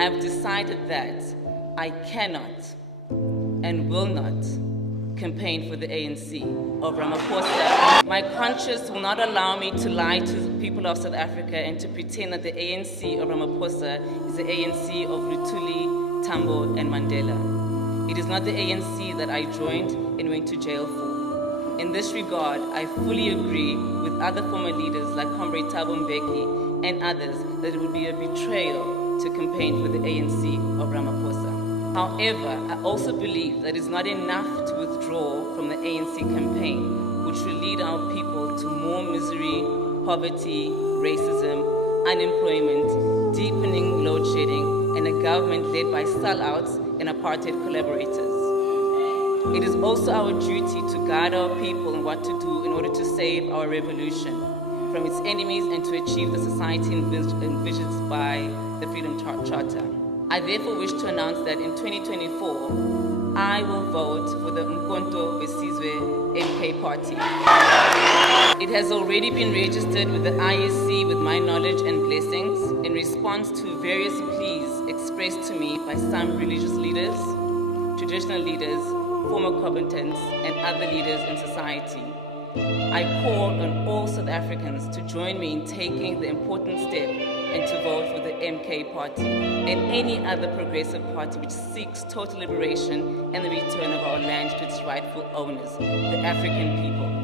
I have decided that I cannot and will not campaign for the ANC of Ramaphosa. My conscience will not allow me to lie to the people of South Africa and to pretend that the ANC of Ramaphosa is the ANC of Luthuli, Tambo, and Mandela. It is not the ANC that I joined and went to jail for. In this regard, I fully agree with other former leaders like Comrade Thabo Mbeki and others that it would be a betrayal to campaign for the ANC of Ramaphosa. However, I also believe that it's not enough to withdraw from the ANC campaign, which will lead our people to more misery, poverty, racism, unemployment, deepening load shedding, and a government led by sellouts and apartheid collaborators. It is also our duty to guide our people in what to do in order to save our revolution from its enemies and to achieve the society envisioned by the Freedom Charter. I therefore wish to announce that in 2024, I will vote for the Mkhonto Wesizwe MK party. It has already been registered with the IEC with my knowledge and blessings in response to various pleas expressed to me by some religious leaders, traditional leaders, former combatants, and other leaders in society. I call on all South Africans to join me in taking the important step and to vote for the MK party and any other progressive party which seeks total liberation and the return of our land to its rightful owners, the African people.